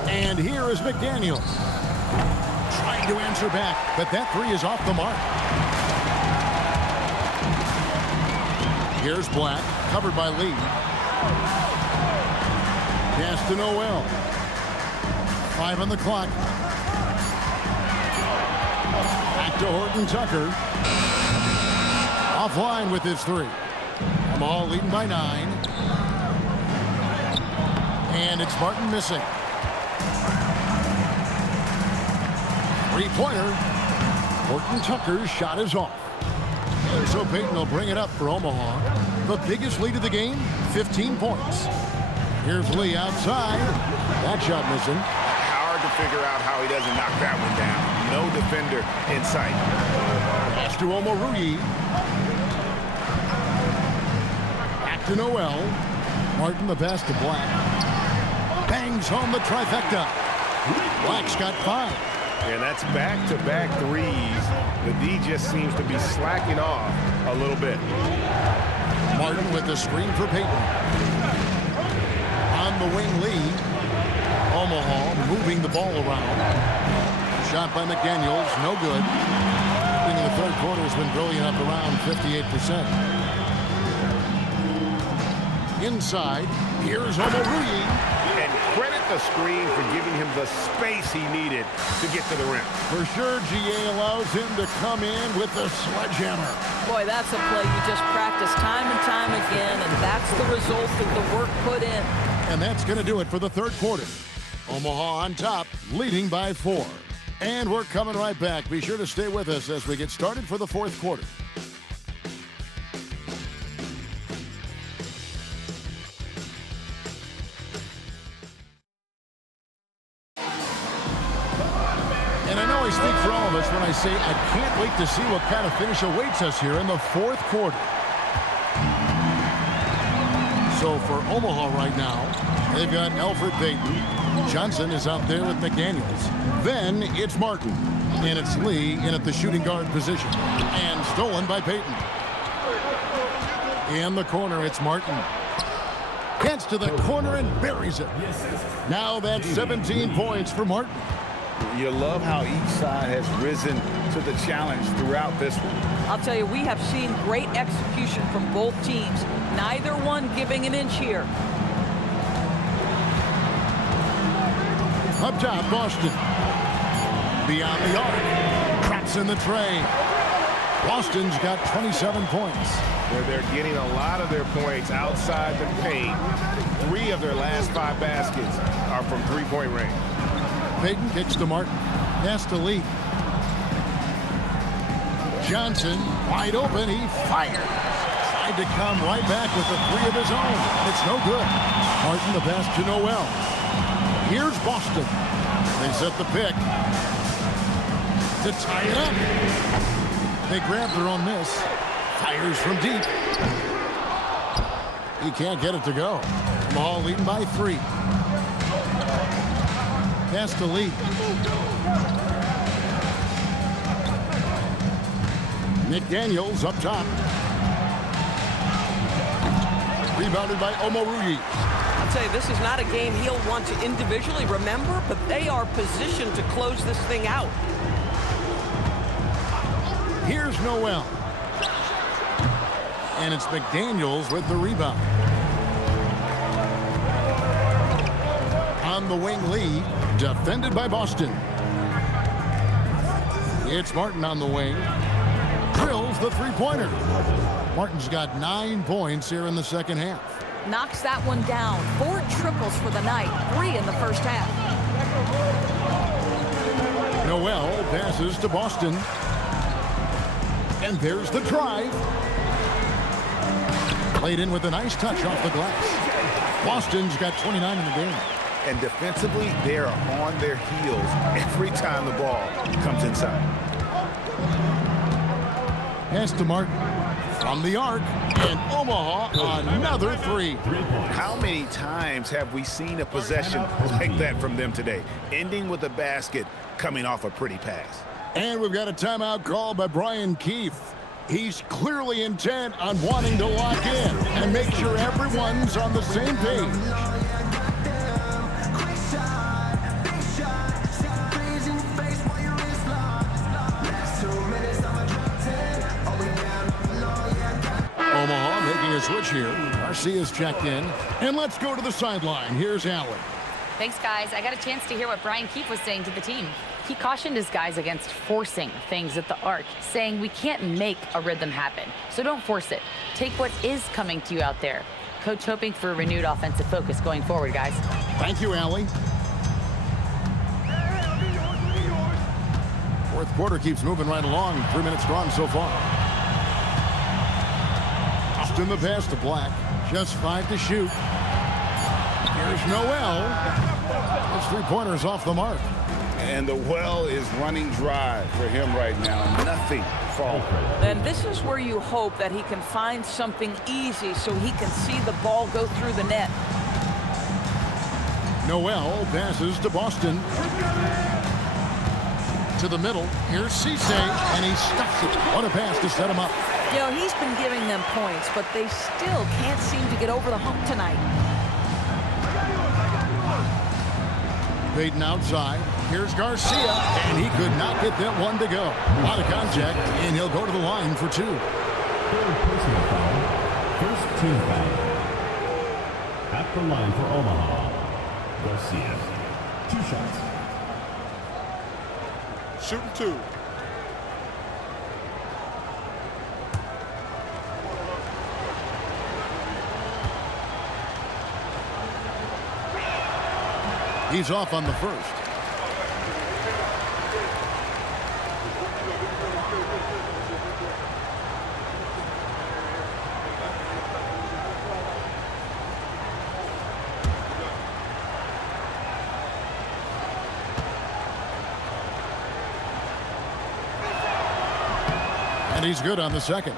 And here is McDaniels. Trying to answer back, but that 3 is off the mark. Here's Black, covered by Lee. Pass to Noel. 5 on the clock. Back to Horton Tucker. Offline with his 3. Omaha leading by 9. And it's Martin missing. 3-pointer. Horton Tucker's shot is off. And so Payton will bring it up for Omaha. The biggest lead of the game, 15 points. Here's Lee outside. That shot missing. Hard to figure out how he doesn't knock that one down. No defender in sight. Pass to Omoruyi. Back to Noel. Martin the pass to Black. Bangs home the trifecta. Black's got 5. And that's back-to-back threes. The D just seems to be slacking off a little bit. Martin with the screen for Payton. On the wing lead. Omaha moving the ball around. Shot by McDaniels, no good. In the third quarter has been brilliant up around 58%. Inside, here's Omoruyi. And credit the screen for giving him the space he needed to get to the rim. For sure, GA allows him to come in with the sledgehammer. Boy, that's a play you just practice time and time again, and that's the result of the work put in. And that's going to do it for the third quarter. Omaha on top, leading by 4. And we're coming right back. Be sure to stay with us as we get started for the fourth quarter. And I know I speak for all of us when I say I can't wait to see what kind of finish awaits us here in the fourth quarter. So for Omaha right now, they've got Alfred Payton. Johnson is out there with McDaniels. Then it's Martin. And it's Lee in at the shooting guard position. And stolen by Payton. In the corner, it's Martin. Gets to the corner and buries it. Now that's 17 points for Martin. You love how each side has risen to the challenge throughout this one. I'll tell you, we have seen great execution from both teams. Neither one giving an inch here. Up top, Boston. Beyond the arc. Traps in the tray. Boston's got 27 points. Where they're getting a lot of their points outside the paint. 3 of their last 5 baskets are from three-point range. Payton kicks to Martin. Pass to Lee. Johnson, wide open. He fires. Tried to come right back with the 3 of his own. It's no good. Martin the pass to Noel. Here's Boston. They set the pick to tie it up. They grab their own miss. Fires from deep. He can't get it to go. Omaha leading by 3. Pass to Lee. McDaniels up top. Rebounded by Omoruyi. I'll tell you, this is not a game he'll want to individually remember, but they are positioned to close this thing out. Here's Noel. And it's McDaniels with the rebound. On the wing, Lee. Defended by Boston. It's Martin on the wing. Drills the three-pointer. Martin's got 9 points here in the second half. Knocks that one down. 4 triples for the night. 3 in the first half. Noel passes to Boston. And there's the drive. Played in with a nice touch off the glass. Boston's got 29 in the game. And defensively, they are on their heels every time the ball comes inside. Pass to Martin. From the arc, and Omaha, another three. How many times have we seen a possession like that from them today, ending with a basket coming off a pretty pass? And we've got a timeout called by Brian Keefe. He's clearly intent on wanting to lock in and make sure everyone's on the same page. Omaha making a switch here. Garcia's checked in. And let's go to the sideline. Here's Allen. Thanks, guys. I got a chance to hear what Brian Keefe was saying to the team. He cautioned his guys against forcing things at the arc, saying we can't make a rhythm happen, so don't force it. Take what is coming to you out there. Coach hoping for a renewed offensive focus going forward, guys. Thank you, Allie. Fourth quarter keeps moving right along. 3 minutes strong so far. In the pass to Black. Just 5 to shoot. Here's Noel. His three-pointer's off the mark. And the well is running dry for him right now. Nothing falling. And this is where you hope that he can find something easy so he can see the ball go through the net. Noel passes to Boston. To the middle. Here's Cisse, and he stuffs it. What a pass to set him up. You know, he's been giving them points, but they still can't seem to get over the hump tonight. Payton outside. Here's Garcia, and he could not get that one to go. A lot of contact, and he'll go to the line for 2. Third personal foul. First team foul. At the line for Omaha, Garcia. 2 shots. Shooting 2. He's off on the first. And he's good on the second.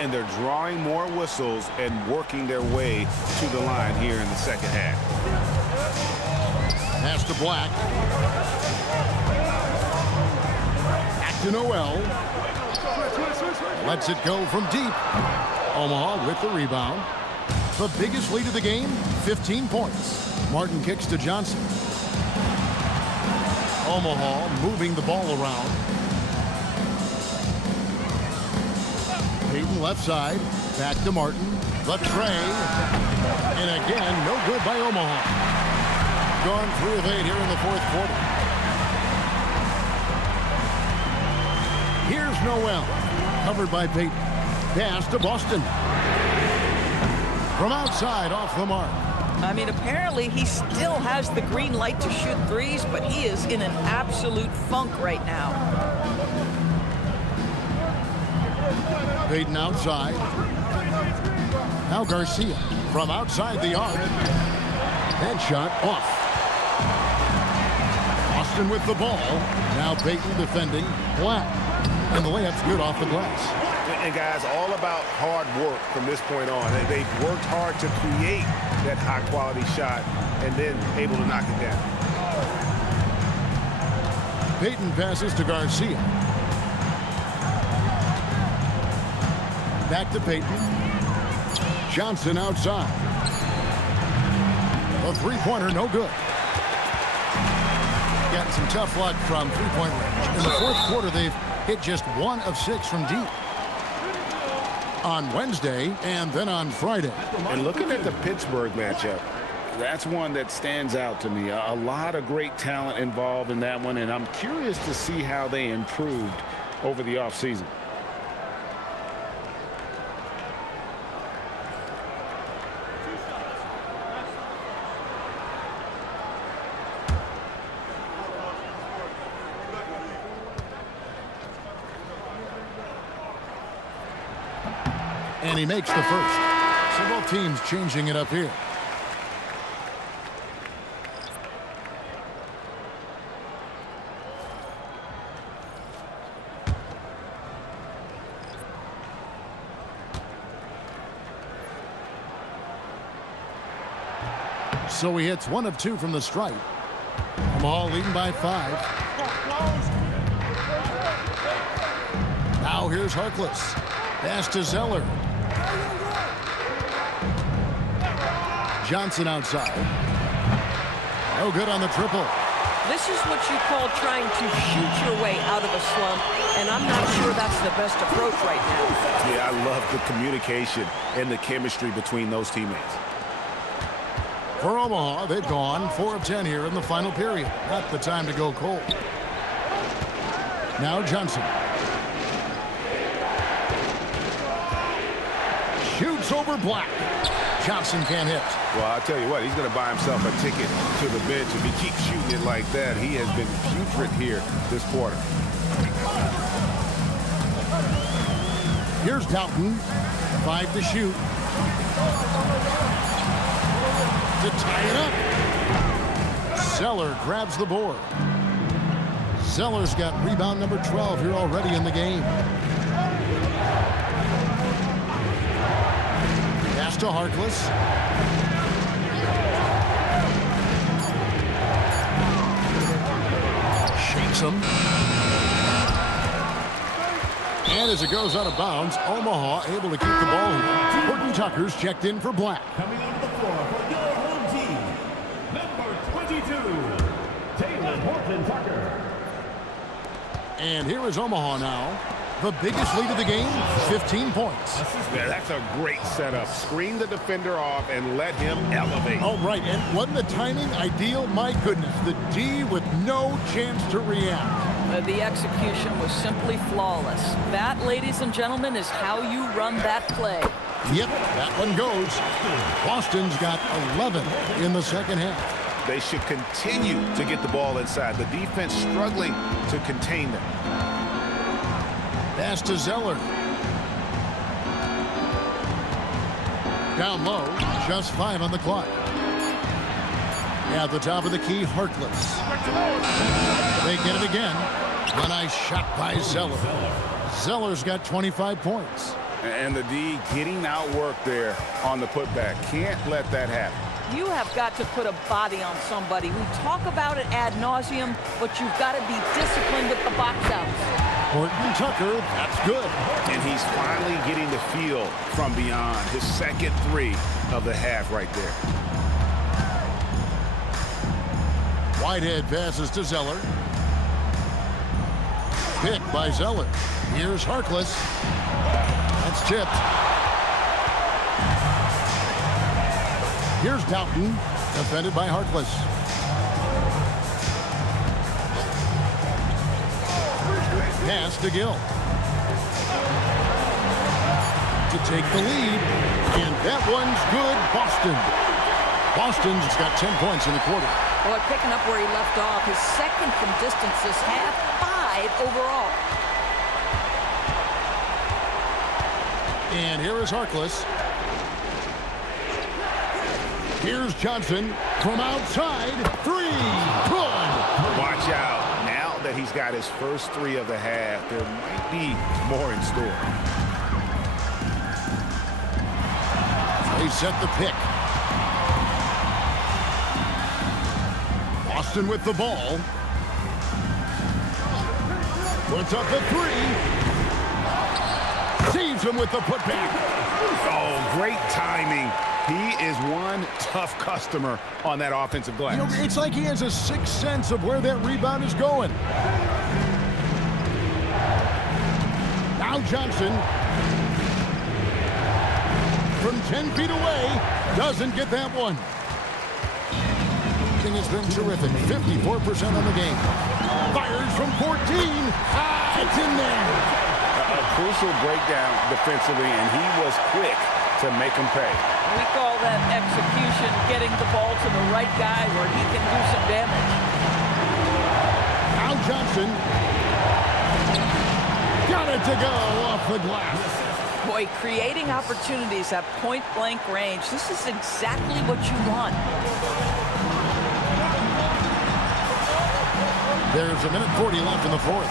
And they're drawing more whistles and working their way to the line here in the second half. Pass to Black. Back to Noel. Lets it go from deep. Omaha with the rebound. The biggest lead of the game, 15 points. Martin kicks to Johnson. Omaha moving the ball around. Payton left side. Back to Martin. The tray. And again, no good by Omaha. Gone 3 of 8 here in the fourth quarter. Here's Noel. Covered by Payton. Pass to Boston. From outside, off the mark. I mean, apparently he still has the green light to shoot threes, but he is in an absolute funk right now. Payton outside. Now Garcia from outside the arc. That shot off. Boston with the ball. Now Payton defending. Black. And the layup's good off the glass. And guys, all about hard work from this point on. They've worked hard to create that high-quality shot and then able to knock it down. Payton passes to Garcia. Back to Payton. Johnson outside. A three-pointer, no good. Got some tough luck from three-point range. In the fourth quarter, they've hit just 1 of 6 from deep. On Wednesday and then on Friday. And looking at the Pittsburgh matchup, that's one that stands out to me. A lot of great talent involved in that one, and I'm curious to see how they improved over the offseason. And he makes the first. So both teams changing it up here. So he hits 1 of 2 from the stripe. Omaha leading by 5. Now here's Harkless. Pass to Zeller. Johnson outside. No good on the triple. This is what you call trying to shoot your way out of a slump, and I'm not sure that's the best approach right now. Yeah, I love the communication and the chemistry between those teammates. For Omaha, they've gone 4 of 10 here in the final period. Not the time to go cold. Now Johnson. Shoots over Black. Johnson can't hit. Well, I'll tell you what, he's going to buy himself a ticket to the bench. If he keeps shooting it like that, he has been putrid here this quarter. Here's Doughton. 5 to shoot. To tie it up. Zeller grabs the board. Zeller's got rebound number 12 here already in the game. Pass to Harkless. Shakes him. And as it goes out of bounds, Omaha able to keep the ball here. Horton Tucker's checked in for Black. Coming onto the floor for your home team, number 22, Taylor Horton Tucker. And here is Omaha now. The biggest lead of the game, 15 points. Yeah, that's a great setup. Screen the defender off and let him elevate. Oh, right. And wasn't the timing ideal? My goodness. The D with no chance to react. The execution was simply flawless. That, ladies and gentlemen, is how you run that play. Yep, that one goes. Boston's got 11 in the second half. They should continue to get the ball inside. The defense struggling to contain them. Pass to Zeller. Down low, just 5 on the clock. At the top of the key, Harkless. They get it again. A nice shot by Zeller. Zeller's got 25 points. And the D getting outworked there on the putback. Can't let that happen. You have got to put a body on somebody. We talk about it ad nauseum, but you've got to be disciplined with the box outs. Horton Tucker, that's good. And he's finally getting the feel from beyond. His second 3 of the half right there. Whitehead passes to Zeller. Pick by Zeller. Here's Harkless. That's tipped. Here's Doughton, defended by Harkless. Pass to Gill. To take the lead, and that one's good, Boston. Boston's got 10 points in the quarter. Boy, picking up where he left off. His second from distance this half, 5 overall. And here is Harkless. Here's Johnson from outside. 3. Good. Watch out. Now that he's got his first 3 of the half, there might be more in store. They set the pick. Boston with the ball. Puts up the 3. Saves him with the putback. Oh, great timing. He is one tough customer on that offensive glass. You know, it's like he has a sixth sense of where that rebound is going. Now Johnson, from 10 feet away, doesn't get that one. Has been terrific. 54% on the game. Fires from 14. It's in there. A crucial breakdown defensively, and he was quick to make him pay. We call that execution, getting the ball to the right guy where he can do some damage. Now Johnson. Got it to go off the glass. Boy, creating opportunities at point-blank range. This is exactly what you want. There's 1:40 left in the fourth.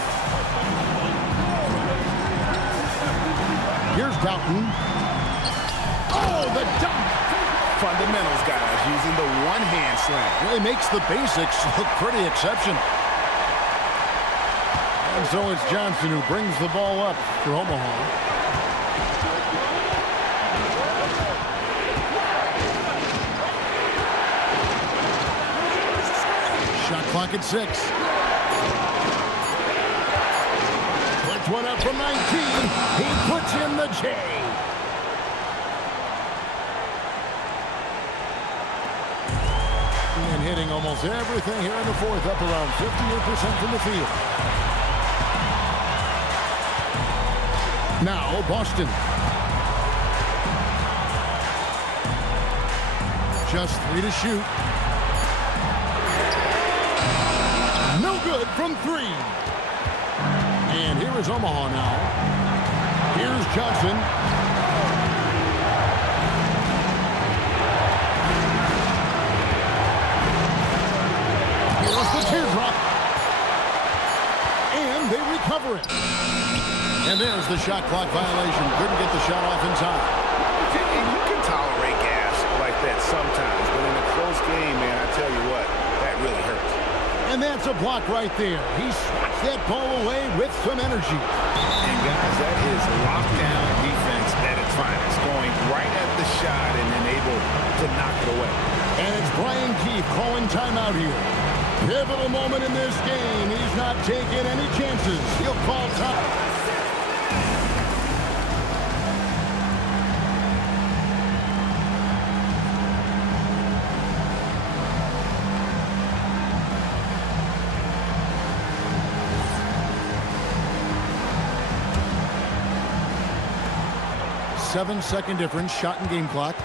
Here's Doughton. Oh, the dunk! fundamentals, guys, using the one-hand slam. Really makes the basics look pretty exceptional. And so it's Johnson who brings the ball up for Omaha. Shot clock at 6. Puts one up from 19. He puts in the J. And hitting almost everything here in the fourth, up around 58% from the field. Now Boston. Just 3 to shoot. No good from 3. And here is Omaha now. Here's Johnson. Here's the teardrop. And they recover it. And there's the shot clock violation. Couldn't get the shot off in time. And you can tolerate gas like that sometimes, but in a close game, man, I tell you what, that really hurts. And that's a block right there. He swats that ball away with some energy. And guys, that is lockdown defense at its finest, going right at the shot and then able to knock it away. And it's Brian Keefe calling timeout here. Pivotal moment in this game. He's not taking any chances. He'll call time. Seven-second difference, shot and game clock.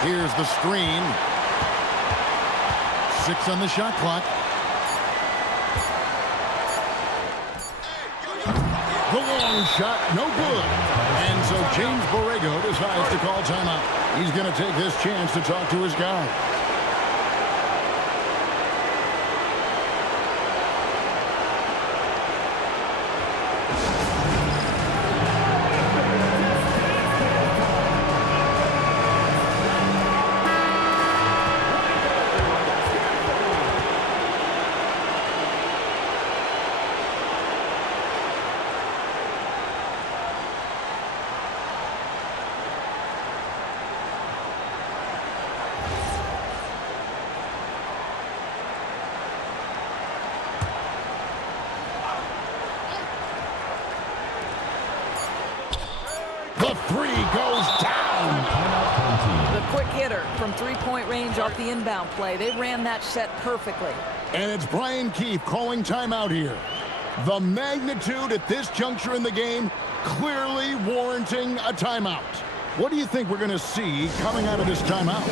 Here's the screen. 6 on the shot clock. The long shot, no good. And so James Borrego decides to call timeout. He's going to take this chance to talk to his guy. The 3 goes down. The quick hitter from three-point range off the inbound play. They ran that set perfectly. And it's Brian Keefe calling timeout here. The magnitude at this juncture in the game clearly warranting a timeout. What do you think we're going to see coming out of this timeout?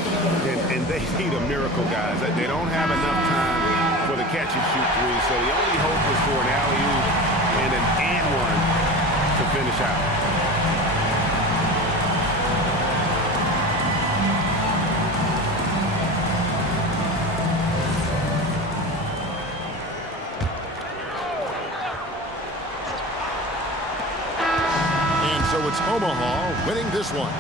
And they need a miracle, guys. They don't have enough time for the catch-and-shoot 3, so the only hope is for an alley-oop and an and-one to finish out. So it's Omaha winning this one.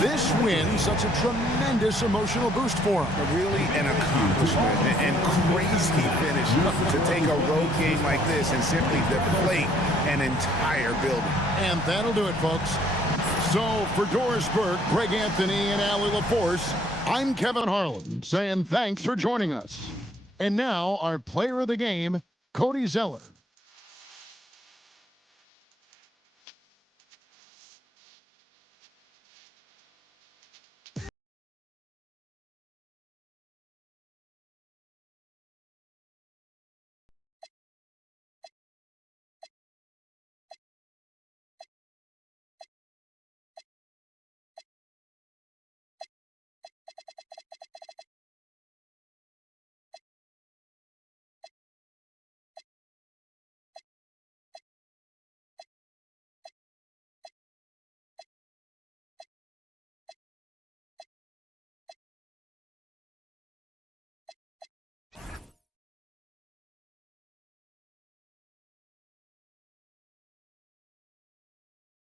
This win, such a tremendous emotional boost for them. Really an accomplishment and crazy finish to take a road game like this and simply deflate an entire building. And that'll do it, folks. So for Doris Burke, Greg Anthony, and Allie LaForce, I'm Kevin Harlan saying thanks for joining us. And now our player of the game, Cody Zeller.